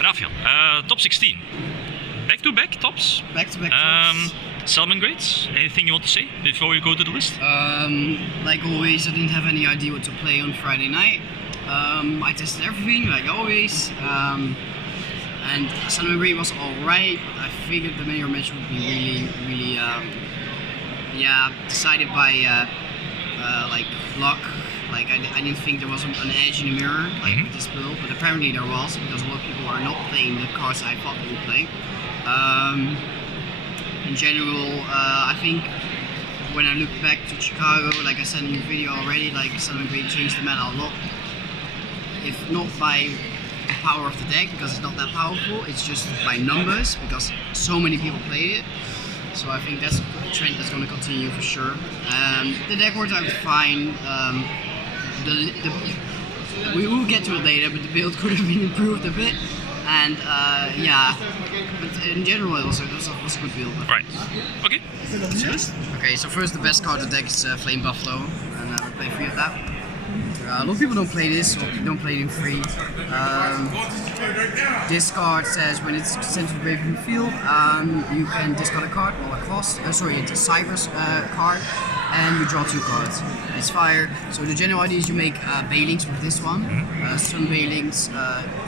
Raphaël, top 16. Back-to-back tops? Back-to-back tops. Salamangreat, anything you want to say before we go to the list? Like always, I didn't have any idea what to play on Friday night. I tested everything, like always. And Salamangreat was alright. I figured the mirror match would be really, decided by like luck. Like I didn't think there was an edge in the mirror, like with this build, but apparently there was, because a lot of people are not playing the cards I thought they would play. In general, I think when I look back to Chicago, like I said in the video already, like Salamangreat changed the meta a lot. If not by the power of the deck, because it's not that powerful, it's just by numbers, because so many people play it. So I think that's a trend that's going to continue for sure. The deck boards are fine. We will get to it later, but the build could have been improved a bit. And but in general it was a good build. Right. Okay. Okay, so first the best card of the deck is Flame Bufferlo, and I will play 3 of that. A lot of people don't play this, or don't play it in free. This card says when it's sent to the grave from the field, you can discard a card, or a cost, it's a Cyber's card, and you draw 2 cards. It's fire. So the general idea is you make Bailings with this one. Sun Bailings,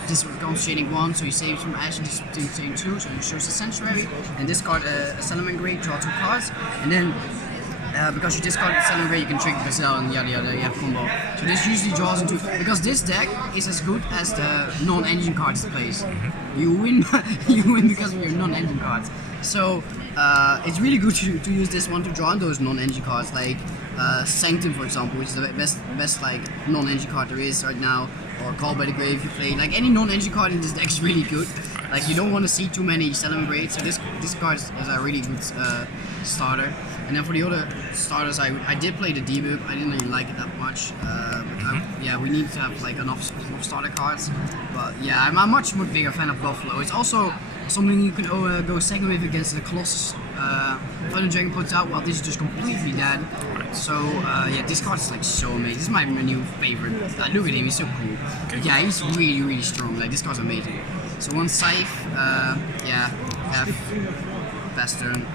this becomes Shading 1, so you save from Ash and this Shading 2, so it shows the Sanctuary. And discard a Salamangreat, draw 2 cards, and then because you discard Salamangreat, you can trick Gazelle and yada yada, you have combo. So this usually draws into, because this deck is as good as the non-engine cards it plays. You win because of your non-engine cards. So it's really good to use this one to draw on those non-engine cards, like Sanctum, for example, which is the best like non-engine card there is right now, or Call by the Grave you play. Like any non-engine card in this deck is really good. Like you don't want to see too many Salamangreat, so this card is a really good starter. And then for the other starters, I did play the debug. I didn't really like it that much. We need to have like enough starter cards. But yeah, I'm a much more bigger fan of Bufferlo. It's also something you can go second with against the Colossus. Thunder Dragon puts out, well, this is just completely dead. So this card is like so amazing. This is my new favorite. Look at him, he's so cool. But yeah, he's really strong. Like this card's amazing. So 1 Scythe, best turn.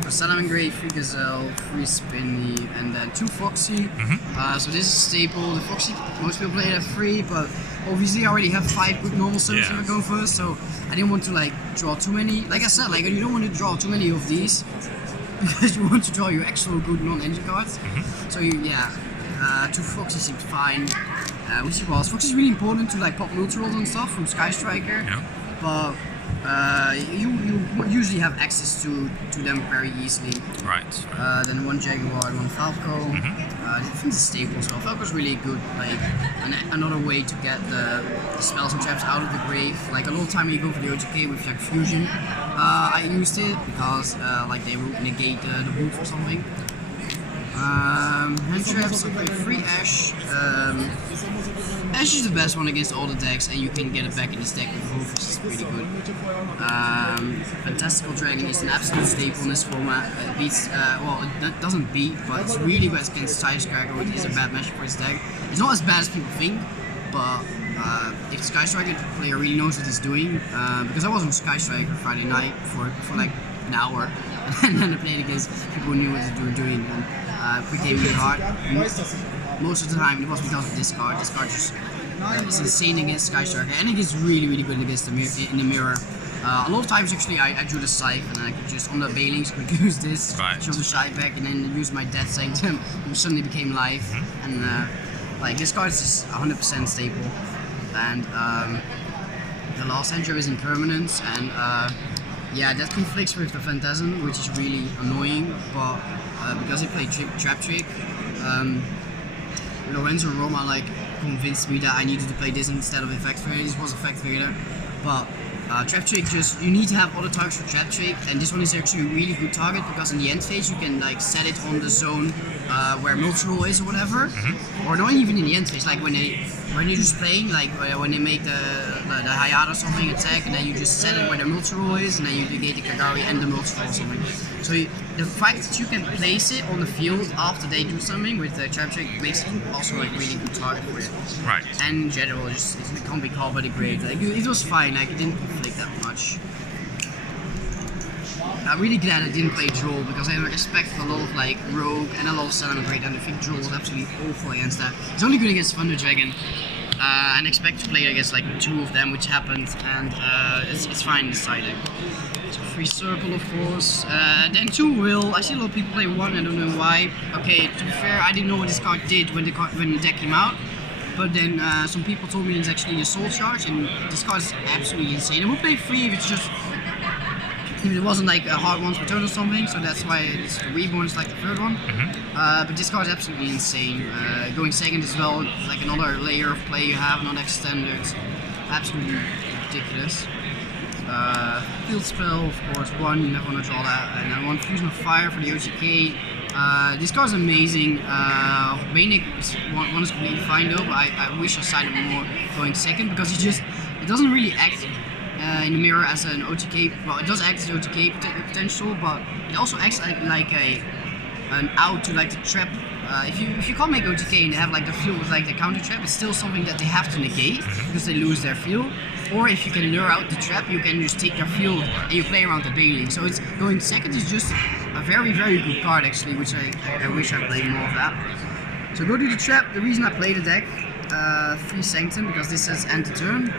For Salamangreat, 3 Gazelle, 3 Spinny, and then 2 Foxy. So this is a staple. The Foxy, most people play it at 3, but obviously I already have 5 good normal summons that are going first, so I didn't want to like draw too many. Like I said, like you don't want to draw too many of these because you want to draw your actual good non-engine cards. So 2 Foxy seems fine. Foxy is really important to like pop multi-rolls and stuff from Sky Striker, but you usually have access to them very easily. Right. Then 1 Jaguar, 1 Falco. I think it's stable as well. Falco's really good, like another way to get the spells and traps out of the grave. Like a lot of time when you go for the OTK with like fusion, I used it because like they will negate the wolf or something. Hand traps, I play 3 Ash. Ash is the best one against all the decks, and you can get it back in this deck with Wolf, which is pretty good. Fantastical Dragon is an absolute staple in this format. It beats, it doesn't beat, but it's really good against Sky Striker, which is a bad matchup for this deck. It's not as bad as people think, but if Sky Striker player really knows what he's doing, because I was on Sky Striker Friday night for like an hour, and then I played against people who knew what they were doing. And quick game really hard. Most of the time it was because of this card. This card just is insane against Sky Striker, and it gets really good against in the mirror. A lot of times actually I drew the Scythe, and I could just on the Bailings could use this, show the Scythe back, and then use my Death Sanctum, which suddenly became live. And like this card is just 100% staple. And the last entry is impermanence, and that conflicts with the Phantasm, which is really annoying, but because he played Trap Trick, Lorenzo Roma like convinced me that I needed to play this instead of Effect Fader. This was Effect Fader, but Trap Trick, you need to have other targets for Trap Trick, and this one is actually a really good target because in the end phase you can like set it on the zone where multi-roll is or whatever, or not even in the end phase, like when you're just playing, like when they make the Hayata or something attack, and then you just set it where the multi-roll is, and then you negate the Kagari and the multi-roll or something. So the fact that you can place it on the field after they do something with the trap trick makes it also like really good target for it. Right. And in general, it can't be called by the great. Like it was fine. Like it didn't conflict that much. I'm really glad I didn't play Droll because I expected a lot of like Rogue and a lot of Salamangreat, and I think Droll was absolutely awful against that. It's only good against Thunder Dragon, and expect to play against like 2 of them, which happened, and it's fine this side deck. So free circle, of course. Then 2 will. I see a lot of people play 1. I don't know why. Okay, to be fair, I didn't know what this card did when the deck came out. But then some people told me it's actually a soul charge, and this card is absolutely insane. I would play 3 if it's just. If it wasn't like a hard one's return or something, so that's why it's the reborn is like the 3rd one. But this card is absolutely insane. Going second as well, like another layer of play you have, not extended. Absolutely ridiculous. Field spell, of course, 1, you never want to draw that. And then 1 Fusion of Fire for the OTK. This card is amazing. Manic one is completely fine though, but I wish I sided more going second because it doesn't really act in the mirror as an OTK. Well, it does act as OTK potential, but it also acts like an out to like the trap. If you can't make OTK and they have like the field with like the counter trap, it's still something that they have to negate because they lose their field. Or if you can lure out the trap, you can just take their field and you play around the bailing. So it's going second is just a very good card actually, which I wish I played more of that. So go to the trap. The reason I play the deck 3 Sanctum because this says end the turn.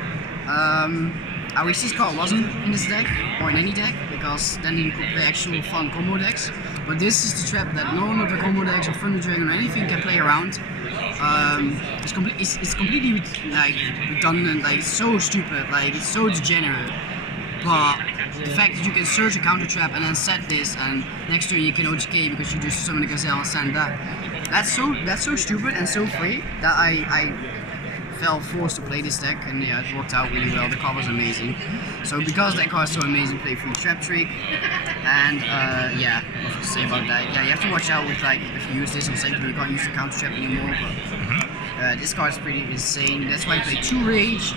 I wish this card wasn't in this deck, or in any deck, because then you could play actual fun combo decks. But this is the trap that none of the combo decks or Thunder Dragon or anything can play around. It's completely like redundant, like it's so stupid, like it's so degenerate. But the fact that you can search a counter trap and then set this, and next turn you can OTK because you just summon a Gazelle and send that. That's so stupid and so free that I felt forced to play this deck, and yeah, it worked out really well. The card was amazing. So because that card is so amazing, play free trap trick, and yeah, what to say about that? Yeah, you have to watch out with like if you use this on second, you can't use the counter trap anymore. But this card is pretty insane. That's why I play 2 rage.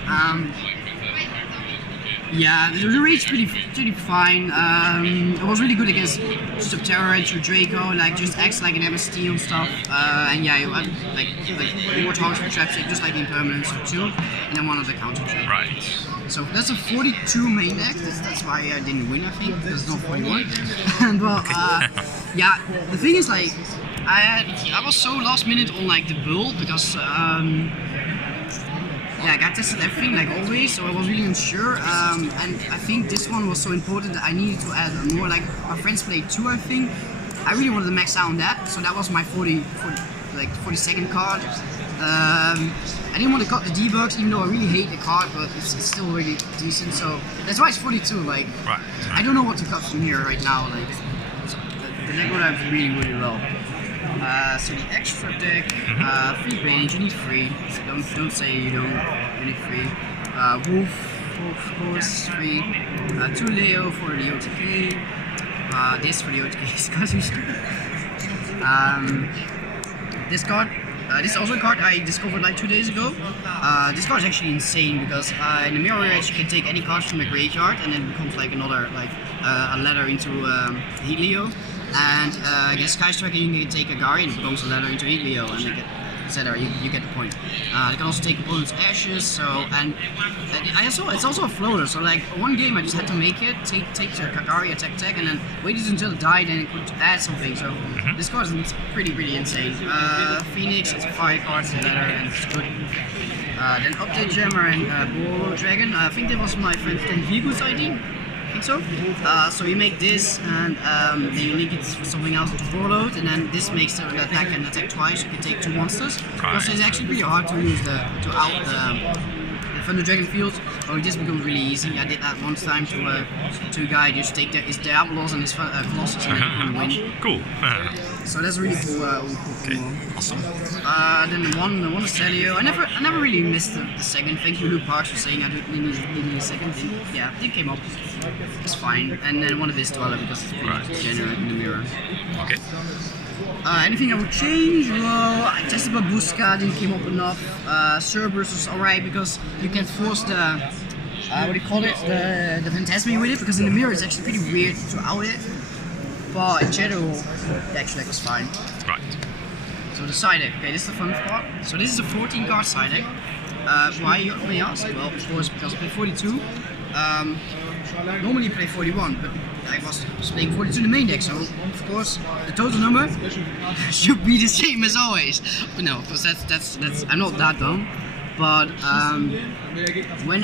Yeah, the rage pretty fine. It was really good against Subterra and Draco, like just acts like an MST and stuff. And yeah, you had like more targets for trap trick, just like the impermanence of 2, and then 1 of the counter trap. Right. So that's a 42 main deck. That's why I didn't win, I think, because it's not 41. But yeah, the thing is like I was so last minute on like the build because yeah, I got tested everything like always, so I was really unsure. And I think this one was so important that I needed to add more. Like my friends played 2, I think. I really wanted to max out on that, so that was my 42nd card. I didn't want to cut the debugs, even though I really hate the card, but it's still really decent. So that's why it's 42. Like I don't know what to cut from here right now. Like the deck would have really well. So the extra deck, 3 range, you need 3. Don't say you don't. You need 3. Wolf, of course, 3. 2 Leo for the OTK. This for the OTK. This card's really stupid. This card. This is also a card I discovered like 2 days ago. This card is actually insane because in the mirror edge you can take any cards from the graveyard and then it becomes like another a ladder into Helio. And against Sky Striker you can take a Gary and it becomes a ladder into Helio, and etc. You get the point. You can also take opponent's ashes. So and it's also a floater. So like one game I just had to make it, take the Kagari, attack, and then wait until it died and it could add something. So this card is pretty insane. Phoenix, it's a 5 cards, it's better and it's good. Then Update Jammer and Bufferlo Dragon. I think that was my friend Vigu's ID. I think so. So you make this and then you link it for something else to Bufferlo, and then this makes the attack and attack twice. You can take 2 monsters. Because it's actually pretty hard to use the Thunder Dragon fields. Oh, this becomes really easy. I did that one time to a guy. Just take his Diabolos and his Colossus and then win. Cool. So that's really cool. Okay, awesome. Then one is Celio. I never really missed the second. Thank you, Luke Parks, for saying I didn't need a second. Yeah, it came up. It's fine. And then one of this Dweller because it's pretty degenerate in the mirror. Okay. Anything I would change? Well, I tested Babushka, didn't came up enough. Cerberus was alright because you can force the what do you call it? The Phantasmi with it, because in the mirror it's actually pretty weird to out it. but in general, the actual deck was fine. Right. So the side deck, okay, this is the fun part. So this is a 14 card side deck. Why, you may ask? Well, of course, because I play 42. Normally I play 41, but I was playing 42 in the main deck, so of course the total number should be the same as always. But no, because that's I'm not that dumb. But when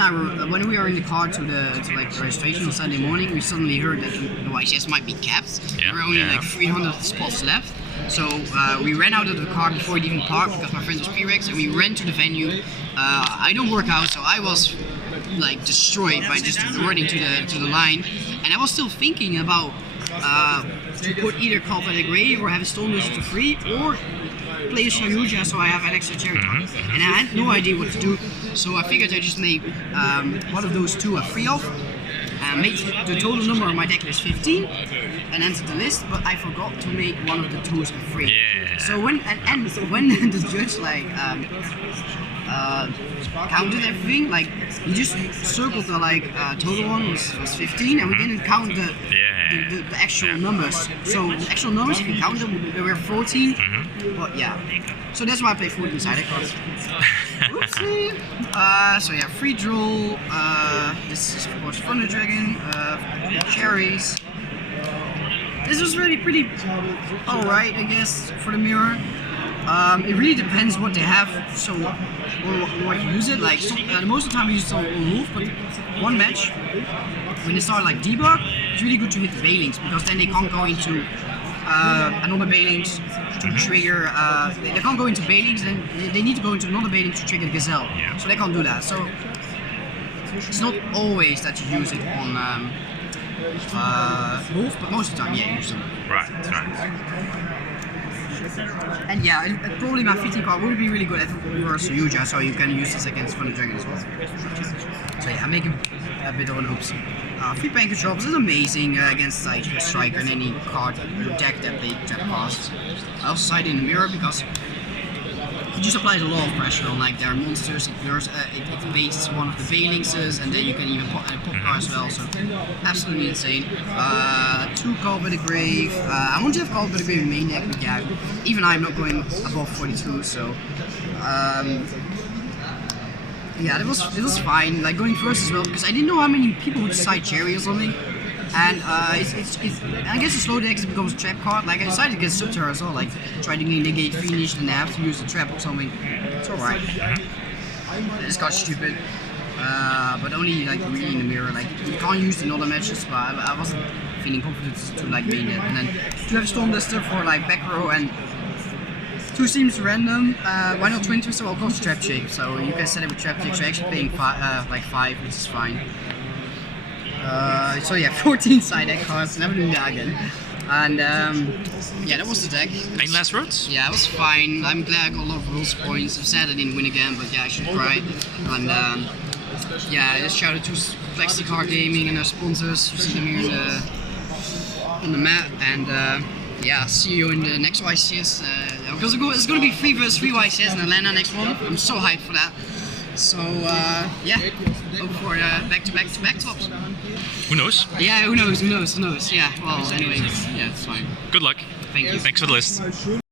we were in the car to the registration on Sunday morning, we suddenly heard that the YCS might be capped. There were only like 300 spots left. So we ran out of the car before it even parked because my friend was P-Rex, and we ran to the venue. I don't work out, so I was like destroyed by just running to the line, and I was still thinking about to put either Call by the Grave or have a Stone Wizard for free, or play a Shayuja so I have an extra cherry card. And I had no idea what to do, so I figured I'd just make one of those two a free off, make the total number on my deck list 15, and enter the list, but I forgot to make one of the twos a free. Yeah. So when the judge counted everything, like he just circled the total one was 15, and we didn't count the actual numbers. So the actual numbers, if you count them, they were 14. But yeah, so that's why I play 14 side cards. Oopsie. So yeah, free draw. This is of course Thunder Dragon, cherries. This was really pretty alright, I guess, for the mirror. It really depends what they have, so or what you use it. Like most of the time we use it on move, but one match when they start like debug, it's really good to hit the Bailings, because then they can't go into another Bailings to trigger. They can't go into Bailings, and they need to go into another Bailings to trigger the Gazelle. So they can't do that. So it's not always that you use it on move, but most of the time, yeah, you use them. Right. And yeah, probably my 15 card would be really good at reverse Yuja, so you can use this against Thunder Dragon as well. So yeah, I'm making a bit of an oops. Free Panker drops is amazing against Striker and any card or deck that they trap past. I also side in the mirror because it just applies a lot of pressure on like their monsters. It wastes one of the Bailingses, and then you can even pop car as well. So absolutely insane. 2 Call by the Grave. I want to have Call by the Grave in main deck, but yeah, even I'm not going above 42. So yeah, it was fine. Like going first as well, because I didn't know how many people would side Cherry or something. And I guess the slow deck it becomes a trap card. Like I decided to get Subterra as well, like try to negate finish, then I have to use the trap or something. It's alright. This card's stupid. But only like really in the mirror. Like you can't use it in other matches, but I wasn't feeling confident to like main it. And then to have Storm Duster for like back row and 2 seems random. Why not Twin Twister? Well, of course Trap Shake. So you can set it with Trap Shake. So actually playing 5, which is fine. So yeah, 14 side deck cards, never doing that again. And yeah, that was the deck. Any last words? Yeah, it was fine. I'm glad I got a lot of rules points. I'm sad I didn't win again, but yeah, I should cry. And yeah, just shout out to Flexi Card Gaming and their sponsors. You see them here on the map. And yeah, see you in the next YCS. Because it's going to be 3 vs 3 YCS in Atlanta next month. I'm so hyped for that. So yeah, hope for back-to-back tops. Who knows? Yeah, who knows? Yeah, well, anyway, yeah, it's fine. Good luck. Thank you. Thanks for the list.